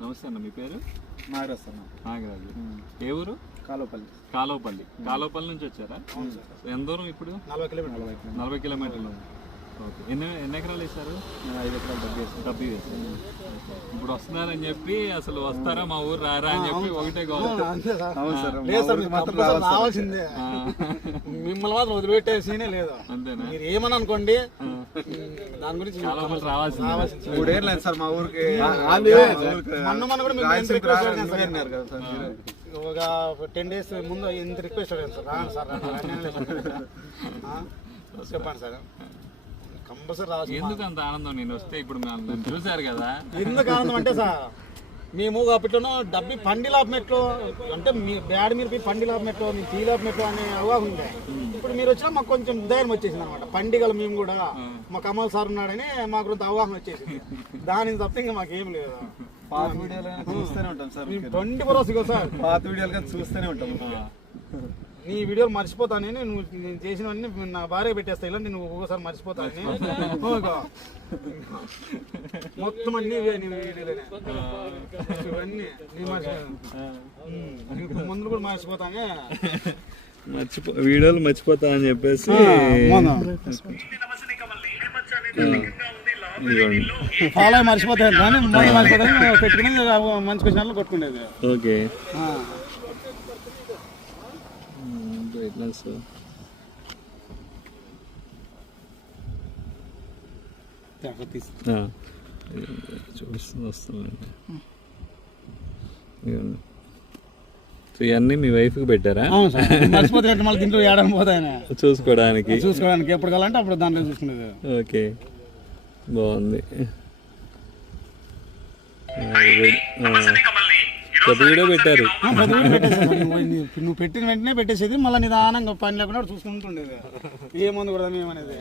నమస్తే అన్న మీ పేరు? నాగరస్తాను నాగరాజు. ఏ ఊరు? కాలోపల్లి. కాలోపల్లి. కాలోపల్లి నుంచి వచ్చారా? ఎంత దూరం ఇప్పుడు? నలభై కిలోమీటర్ నలభై నలభై కిలోమీటర్లు. ఓకే. ఎన్ని ఎన్ని ఎకరాలు వేశారు? ఐదు ఎకరాలు డబ్బు వేసి డబ్బు వేశారు. ఇప్పుడు వస్తున్నారని చెప్పి అసలు వస్తారా మా ఊరు రారా అని చెప్పి ఒకటే లేదు రావాల్సిందే. మిమ్మల్ని మాత్రం వదిలిపెట్టే సీనే లేదు. అంతేనా? మీరు ఏమని అనుకోండి దాని గురించి కాలోపల్లి రావాల్సింది. మూడేళ్ళు అయింది సార్ మా ఊరికి. మొన్న మొన్న కూడా. అన్నారు కదా సార్ మీరు. ఒక టెన్ డేస్ ముందు ఇంత రిక్వెస్ట్ అడిగాను సార్. రాను సార్ లేదు? చెప్పండి సార్. కంపల్సరీ రావాలి ఎందుకు అంత ఆనందం? నేను వస్తే ఇప్పుడు మేము చూశారు కదా. ఎందుకు ఆనందం అంటే సార్ మేము అప్పట్లో డబ్బి పండి లాభ మెట్లో అంటే మీ బ్యాడ్ మీరు పండి లాభ మెట్లో మీ టీ లాభ మెట్లో అనే అవగాహన ఉంది ఇప్పుడు మీరు వచ్చినా మాకు కొంచెం ధైర్యం వచ్చేసింది అనమాట పండిగలు మేము కూడా మా కమల్ సార్ ఉన్నాడని మాకు కొంత అవగాహన వచ్చేసింది. దాని తప్ప ఇంకా మాకు ఏం లేదు. పాత వీడియోలు కానీ చూస్తూనే ఉంటాం సార్ ఫోర్ అవర్స్ సార్. పాత వీడియోలు కానీ చూస్తూనే ఉంటాం. నీ వీడియోలు మర్చిపోతానని నువ్వు నేను చేసినవన్నీ నా భార్య పెట్టేస్తా ఇలాంటి నువ్వు ఒకసారి మర్చిపోతానని. మొత్తం అన్ని. ఇవన్నీ ముందు కూడా మర్చిపోతానే. మర్చిపో వీడియోలు మర్చిపోతా అని చెప్పేసి. ఫాలో మర్చిపోతాను కానీ మర్చిపోతాను పెట్టుకుని మంచి క్వశ్చన్లు కొట్టుకునేది. ఓకే. ఆ. తీసి. చూపిస్తుంది వస్తుందండి. సో ఇవన్నీ మీ వైఫ్కి పెట్టారా? మర్చిపోతే మళ్ళీ దీంట్లో ఏడాది పోతాయని? చూసుకోవడానికి. చూసుకోవడానికి. ఎప్పుడు కావాలంటే అప్పుడు దాంట్లో చూసుకునేది. ఓకే. బాగుంది. ఆ, వీడియో పెట్టారు. ప్రతి వీడియో పెట్టేసేది. నువ్వు నువ్వు పెట్టిన వెంటనే పెట్టేసేది మళ్ళీ నిదానంగా పని లేకుండా చూసుకుంటుండేది. ఏ మందు కూడా మేమనేది